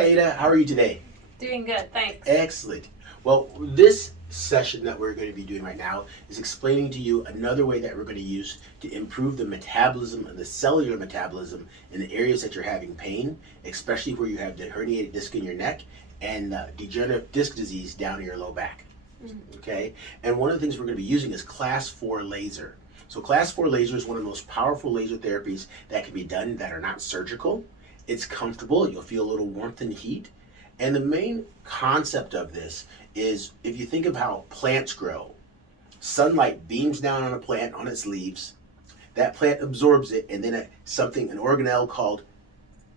Hi Ada, how are you today? Doing good, thanks. Excellent. Well, this session that we're going to be doing right now is explaining to you another way that we're going to use to improve the metabolism and the cellular metabolism in the areas that you're having pain, especially where you have the herniated disc in your neck and degenerative disc disease down in your low back. Okay? And one of the things we're going to be using is class 4 laser. So class 4 laser is one of the most powerful laser therapies that can be done that are not surgical. It's comfortable, you'll feel a little warmth and heat. And the main concept of this is if you think of how plants grow, sunlight beams down on a plant on its leaves, that plant absorbs it, and then an organelle called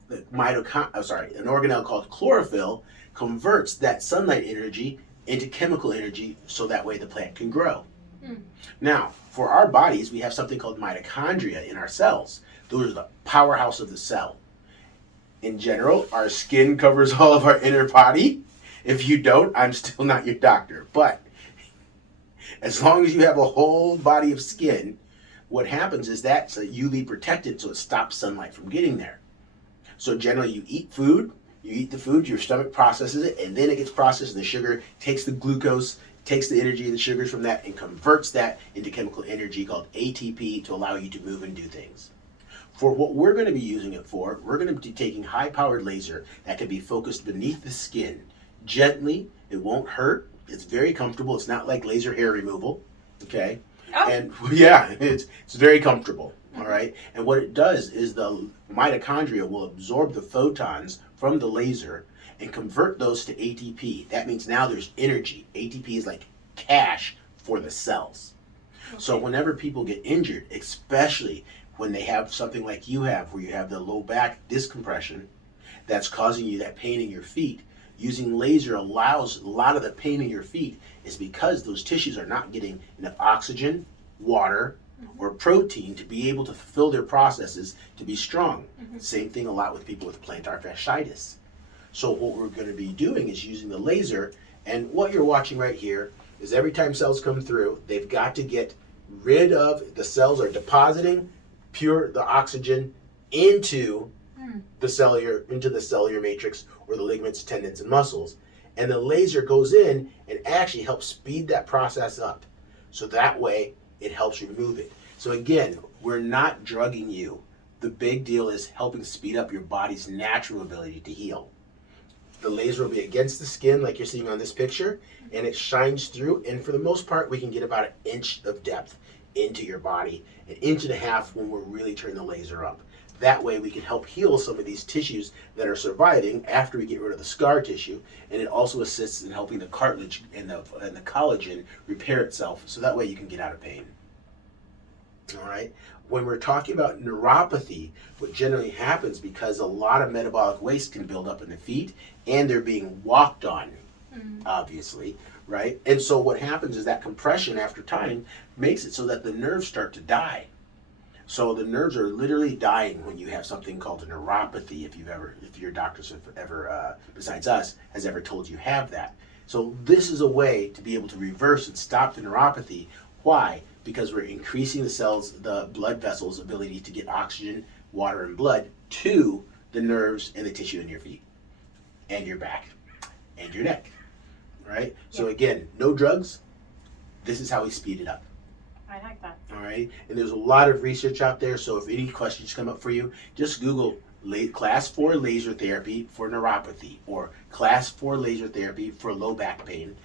an organelle called chlorophyll converts that sunlight energy into chemical energy so that way the plant can grow. Now, for our bodies, we have something called mitochondria in our cells. Those are the powerhouse of the cell. In general, our skin covers all of our inner body. If you don't, I'm still not your doctor. But as long as you have a whole body of skin, what happens is that's UV protected, so it stops sunlight from getting there. So generally you eat the food, your stomach processes it, and then it gets processed, and the sugar takes the glucose, takes the energy of the sugars from that, and converts that into chemical energy called ATP to allow you to move and do things. For what we're going to be using it for, we're going to be taking high-powered laser that can be focused beneath the skin. Gently, it won't hurt, it's very comfortable, it's not like laser hair removal, okay? Oh. And yeah, it's very comfortable, all right? And what it does is the mitochondria will absorb the photons from the laser and convert those to ATP. That means now there's energy. ATP is like cash for the cells. Okay. So whenever people get injured, especially when they have something like you have, where you have the low back disc compression that's causing you that pain in your feet, using laser allows a lot of the pain in your feet is because those tissues are not getting enough oxygen, water, or protein to be able to fulfill their processes to be strong. Same thing a lot with people with plantar fasciitis. So what we're going to be doing is using the laser, and what you're watching right here is every time cells come through, they've got to get rid of, the cells are depositing the oxygen into the cellular matrix or the ligaments, tendons, and muscles. And the laser goes in and actually helps speed that process up. So that way it helps remove it. So again, we're not drugging you. The big deal is helping speed up your body's natural ability to heal. The laser will be against the skin like you're seeing on this picture, and it shines through, and for the most part we can get about 1 inch of depth into your body, 1.5 inches when we're really turning the laser up. That way we can help heal some of these tissues that are surviving after we get rid of the scar tissue, and it also assists in helping the cartilage and the collagen repair itself, so that way you can get out of pain. All right. When we're talking about neuropathy, what generally happens, because a lot of metabolic waste can build up in the feet and they're being walked on, obviously, right? And so what happens is that compression after time makes it so that the nerves start to die. So the nerves are literally dying when you have something called a neuropathy, if your doctors have ever, besides us, has ever told you have that. So this is a way to be able to reverse and stop the neuropathy. Why? Because we're increasing the blood vessels' ability to get oxygen, water, and blood to the nerves and the tissue in your feet and your back and your neck, right? So again, no drugs. This is how we speed it up. I like that. All right, and there's a lot of research out there, so if any questions come up for you, just Google class 4 laser therapy for neuropathy or class 4 laser therapy for low back pain,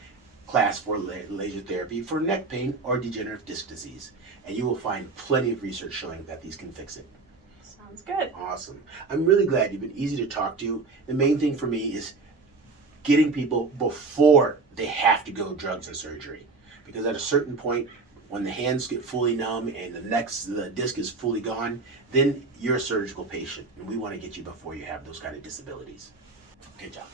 class 4 laser therapy for neck pain or degenerative disc disease, and you will find plenty of research showing that these can fix it. Sounds good. Awesome. I'm really glad you've been easy to talk to. The main thing for me is getting people before they have to go drugs and surgery, because at a certain point, when the hands get fully numb and the disc is fully gone, then you're a surgical patient, and we want to get you before you have those kind of disabilities. Good job.